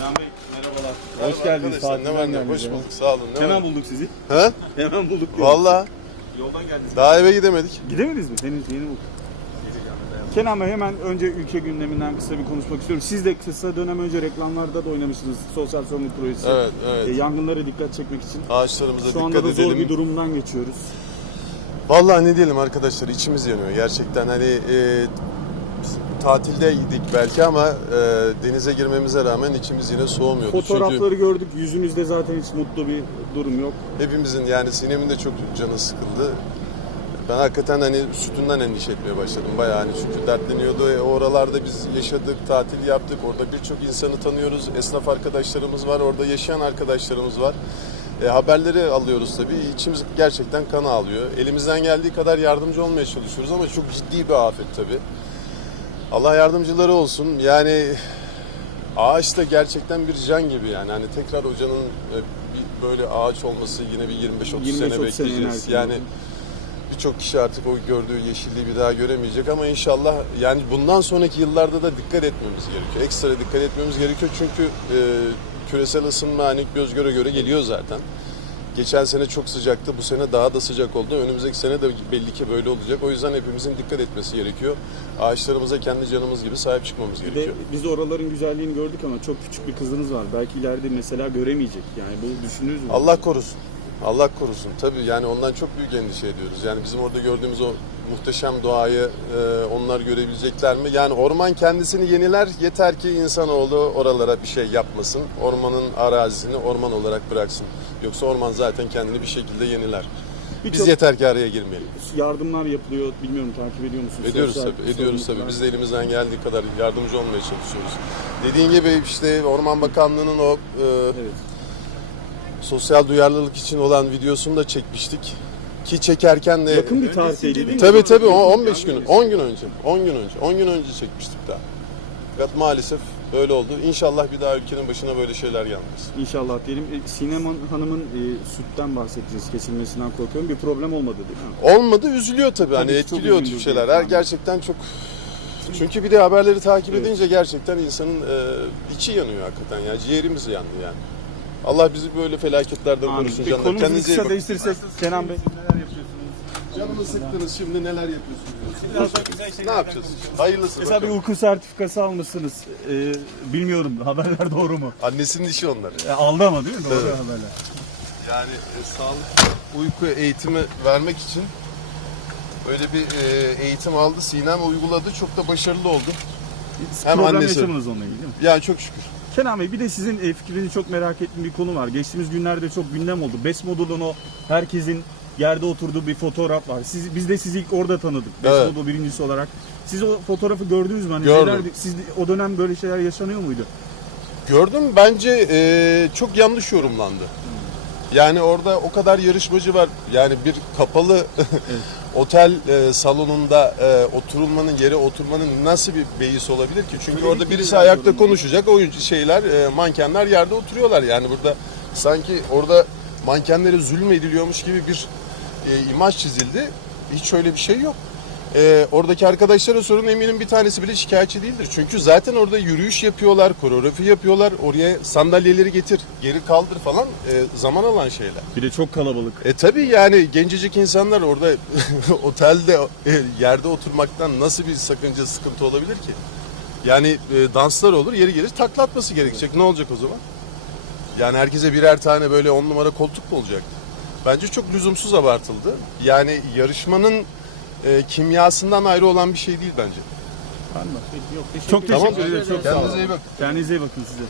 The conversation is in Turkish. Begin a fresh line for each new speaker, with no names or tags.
Kenan Bey merhabalar.
Merhaba
Hoş geldiniz.
arkadaşlar, Ne var ne? Hoş bulduk. Sağ olun. Ne
Hemen
var?
bulduk sizi.
He?
Hemen bulduk.
Valla
Yoldan geldiniz.
daha eve gidemedik.
Gidemediniz mi? Henüz yeni bulduk. Kenan Bey hemen önce ülke gündeminden kısa bir konuşmak istiyorum. Siz de kısa dönem önce reklamlarda da oynamışsınız. Sosyal sorumluluk projesi.
Evet,
E,
evet.
yangınlara dikkat çekmek için.
Ağaçlarımıza
Şu anda
dikkat
da zor bir
edelim.
durumdan geçiyoruz.
Vallahi ne diyelim arkadaşlar içimiz yanıyor gerçekten. Hani e, tatildeydik belki ama e, denize girmemize rağmen içimiz yine soğumuyordu.
Fotoğrafları
Çünkü
gördük. Yüzünüzde zaten hiç mutlu bir durum yok.
hepimizin yani Sinem'in de çok canı sıkıldı. Ben hakikaten hani sütünden endişe etmeye başladım bayağı hani çünkü dertleniyordu. E, oralarda biz yaşadık, tatil yaptık. Orada birçok insanı tanıyoruz. Esnaf arkadaşlarımız var, orada yaşayan arkadaşlarımız var. E, haberleri alıyoruz tabii. İçimiz gerçekten kan ağlıyor. Elimizden geldiği kadar yardımcı olmaya çalışıyoruz ama çok ciddi bir afet tabii. Allah yardımcıları olsun. Yani ağaç da gerçekten bir can gibi yani. Hani tekrar hocanın e, bir böyle ağaç olması yine bir 25-30
25-30
sene
sene
bekleyeceğiz.
erken
Yani birçok kişi artık o gördüğü yeşilliği bir daha göremeyecek ama inşallah yani bundan sonraki yıllarda da dikkat etmemiz gerekiyor. Ekstra dikkat etmemiz gerekiyor çünkü e, küresel ısınma hani göz göre göre geliyor zaten. Geçen sene çok sıcaktı. Bu sene daha da sıcak oldu. Önümüzdeki sene de belli ki böyle olacak. O yüzden hepimizin dikkat etmesi gerekiyor. Ağaçlarımıza kendi canımız gibi sahip çıkmamız
Bir de
gerekiyor.
biz oraların güzelliğini gördük ama çok küçük bir kızınız var. Belki ileride mesela göremeyecek. Yani bu düşünürüz mü?
Allah korusun. Allah korusun. Tabii yani ondan çok büyük endişe ediyoruz. Yani bizim orada gördüğümüz o muhteşem doğayı e, onlar görebilecekler mi? Yani orman kendisini yeniler. Yeter ki insanoğlu oralara bir şey yapmasın. Ormanın arazisini orman olarak bıraksın. Yoksa orman zaten kendini bir şekilde yeniler. Biz
Birçok
yeter ki araya girmeyelim.
yardımlar yapılıyor. Bilmiyorum takip ediyor musunuz?
Ediyoruz
Sosyal
tabii, ediyoruz tabii. Biz de elimizden geldiği kadar yardımcı olmaya çalışıyoruz. Dediğin gibi işte Orman Bakanlığı'nın o e,
Evet.
Sosyal duyarlılık için olan videosunu da çekmiştik. Ki çekerken de
Yakın bir tarihteydi değil mi?
Tabii tabii o 15 gün, 10 gün önce, 10 gün önce, 10 gün önce çekmiştik daha. Fakat maalesef böyle oldu. İnşallah bir daha ülkenin başına böyle şeyler gelmez.
İnşallah diyelim. E, Sinem Hanım'ın e, sütten bahsettiniz. Kesilmesinden korkuyorum. Bir problem olmadı değil mi?
Olmadı üzülüyor tabii. Hani
Tabii ki çok
etkiliyor o şeyler.
yani.
Her gerçekten çok çünkü bir de haberleri takip
Evet.
edince gerçekten insanın e, içi yanıyor hakikaten ya. Ciğerimiz yandı yani. Allah bizi böyle felaketlerden korusun canlar.
konumuzu
Kendinize iyi
kısa
bakın.
değiştirsek Kenan Bey.
Canımı sıktınız şimdi neler yapıyorsunuz? ne yapacağız? Hayırlısı
Mesela bir
bakalım.
uyku sertifikası almışsınız. E, bilmiyorum haberler doğru mu?
Annesinin işi onlar.
E, aldı ama değil mi? Doğru
Evet.
haberler.
Yani e, sağlıklı uyku eğitimi vermek için böyle bir e, eğitim aldı. Sinem uyguladı. Çok da başarılı oldu. Hem
Problem
annesi.
yaşamadınız onunla ilgili değil mi?
Yani çok şükür.
Kenan Bey bir de sizin e, fikrinizi çok merak ettiğim bir konu var. Geçtiğimiz günlerde çok gündem oldu. Best Model'ın o herkesin yerde oturduğu bir fotoğraf var. Siz, biz de sizi ilk orada tanıdık. Best
Evet.
Model birincisi olarak. Siz o fotoğrafı gördünüz mü? Hani
Gördüm.
neler- siz o dönem böyle şeyler yaşanıyor muydu?
Gördüm bence e, çok yanlış yorumlandı. Yani orada o kadar yarışmacı var. Yani bir kapalı otel e, salonunda e, oturulmanın yere oturmanın nasıl bir beis olabilir ki? Çünkü
Öyle
orada
bir
birisi ayakta konuşacak. Oyuncu şeyler e, mankenler yerde oturuyorlar. Yani burada sanki orada mankenlere zulmediliyormuş gibi bir e, imaj çizildi. Hiç öyle bir şey yok. E, oradaki arkadaşlara sorun eminim bir tanesi bile şikayetçi değildir. Çünkü zaten orada yürüyüş yapıyorlar, koreografi yapıyorlar. Oraya sandalyeleri getir, geri kaldır falan e, zaman alan şeyler.
Bir de çok kalabalık.
E tabii yani gencecik insanlar orada otelde e, yerde oturmaktan nasıl bir sakınca sıkıntı olabilir ki? Yani e, danslar olur yeri gelir takla atması gerekecek. Ne olacak o zaman? Yani herkese birer tane böyle on numara koltuk mu olacak? Bence çok lüzumsuz abartıldı. Yani yarışmanın e, kimyasından ayrı olan bir şey değil bence.
Çok
Tamam.
teşekkür ederim. Çok sağ olun.
Kendinize iyi bakın.
Kendinize iyi bakın size.